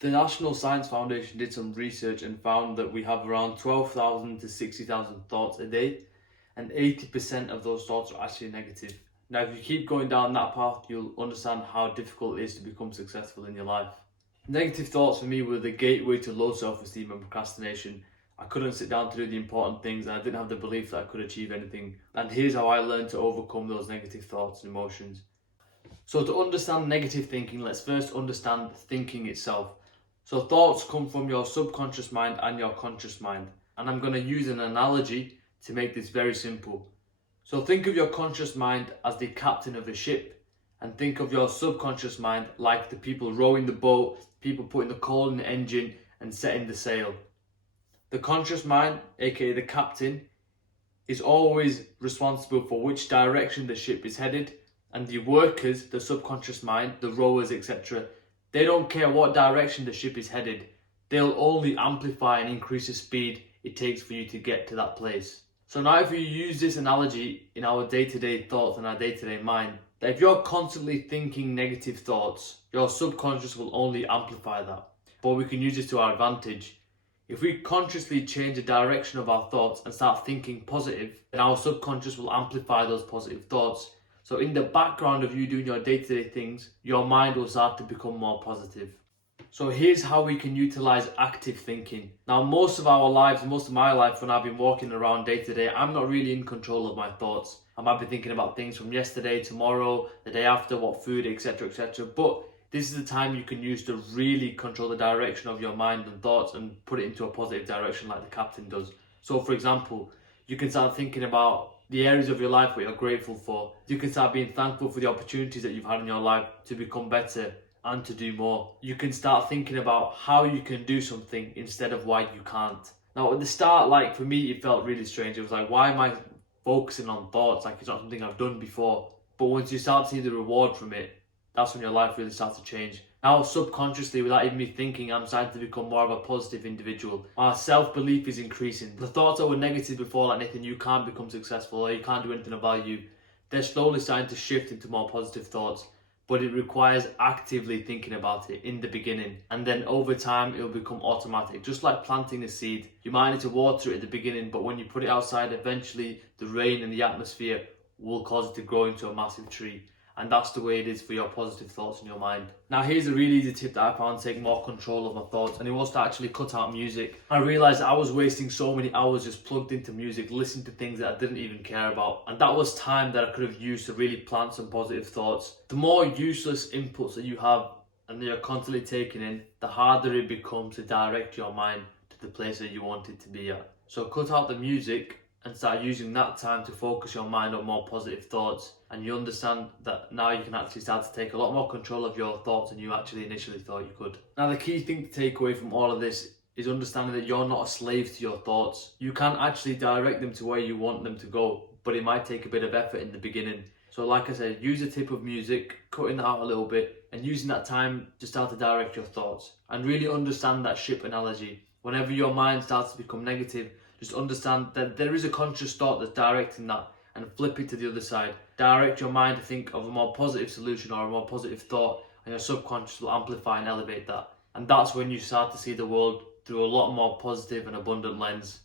The National Science Foundation did some research and found that we have around 12,000 to 60,000 thoughts a day, and 80% of those thoughts are actually negative. Now, if you keep going down that path, you'll understand how difficult it is to become successful in your life. Negative thoughts for me were the gateway to low self-esteem and procrastination. I couldn't sit down to do the important things, and I didn't have the belief that I could achieve anything. And here's how I learned to overcome those negative thoughts and emotions. So to understand negative thinking, let's first understand thinking itself. So thoughts come from your subconscious mind and your conscious mind. And I'm going to use an analogy to make this very simple. So think of your conscious mind as the captain of the ship, and think of your subconscious mind like the people rowing the boat, people putting the coal in the engine and setting the sail. The conscious mind, aka the captain, is always responsible for which direction the ship is headed, and the workers, the subconscious mind, the rowers, etc., they don't care what direction the ship is headed. They'll only amplify and increase the speed it takes for you to get to that place. So now if we use this analogy in our day-to-day thoughts and our day-to-day mind, that if you're constantly thinking negative thoughts, your subconscious will only amplify that. But we can use this to our advantage. If we consciously change the direction of our thoughts and start thinking positive, then our subconscious will amplify those positive thoughts. So in the background of you doing your day-to-day things, your mind will start to become more positive. So here's how we can utilize active thinking. Now, most of our lives, most of my life, when I've been walking around day to day, I'm not really in control of my thoughts. I might be thinking about things from yesterday, tomorrow, the day after, what food, etc., etc. But this is the time you can use to really control the direction of your mind and thoughts and put it into a positive direction like the captain does. So for example, you can start thinking about the areas of your life what you're grateful for. You can start being thankful for the opportunities that you've had in your life to become better and to do more. You can start thinking about how you can do something instead of why you can't. Now at the start, like for me, it felt really strange. It was like, why am I focusing on thoughts? Like it's not something I've done before. But once you start seeing the reward from it, that's when your life really starts to change. Now subconsciously, without even me thinking, I'm starting to become more of a positive individual. My self-belief is increasing. The thoughts that were negative before, like Nathan, you can't become successful or you can't do anything of value, they're slowly starting to shift into more positive thoughts. But it requires actively thinking about it in the beginning, and then over time it'll become automatic. Just like planting a seed, you might need to water it at the beginning, but when you put it outside, eventually the rain and the atmosphere will cause it to grow into a massive tree. And that's the way it is for your positive thoughts in your mind. Now here's a really easy tip that I found to take more control of my thoughts, and it was to actually cut out music. I realised I was wasting so many hours just plugged into music, listening to things that I didn't even care about. And that was time that I could have used to really plant some positive thoughts. The more useless inputs that you have and that you're constantly taking in, the harder it becomes to direct your mind to the place that you want it to be at. So cut out the music and start using that time to focus your mind on more positive thoughts, and you understand that now you can actually start to take a lot more control of your thoughts than you actually initially thought you could. Now the key thing to take away from all of this is understanding that you're not a slave to your thoughts. You can actually direct them to where you want them to go, but it might take a bit of effort in the beginning. So like I said, use a tip of music, cutting that out a little bit, and using that time to start to direct your thoughts. And really understand that ship analogy. Whenever your mind starts to become negative, just understand that there is a conscious thought that's directing that, and flip it to the other side. Direct your mind to think of a more positive solution or a more positive thought, and your subconscious will amplify and elevate that. And that's when you start to see the world through a lot more positive and abundant lens.